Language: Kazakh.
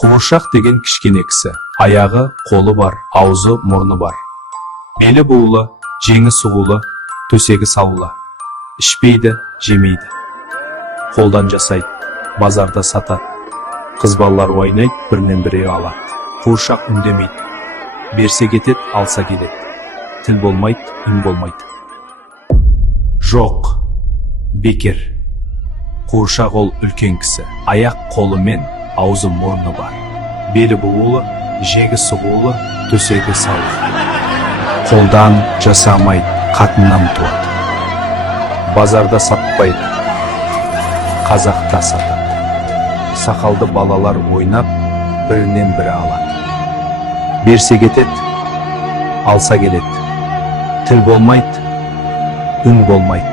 Қуыршақ деген кішкене кісі. Аяғы, қолы бар, аузы, мұрны бар. Белі буылы, жеңі сұғулы, төсегі саулы. Ішпейді, жемейді. Қолдан жасайды, базарда сатады. Қыз балалар ойнайды, бірінен бірі алады. Қуыршақ үндемейді. Берсе кетеді, алса келеді. Тіл болмайды, үн болмайды. Жоқ, бекер. Қуыршақ ол үлкен кісі. Аяқ, қолы мен аузы, мұрны бар. Белі буылы, жеңі сұғулы, төсегі саулы. Қолдан жасамайды, қатыннан туады. Базарда сатпайды, қазақта сатады. Сақалды балалар ойнап, бірінен бірі алады. Берсе кетеді, алса келеді. Тіл болмайды, үн болмайды.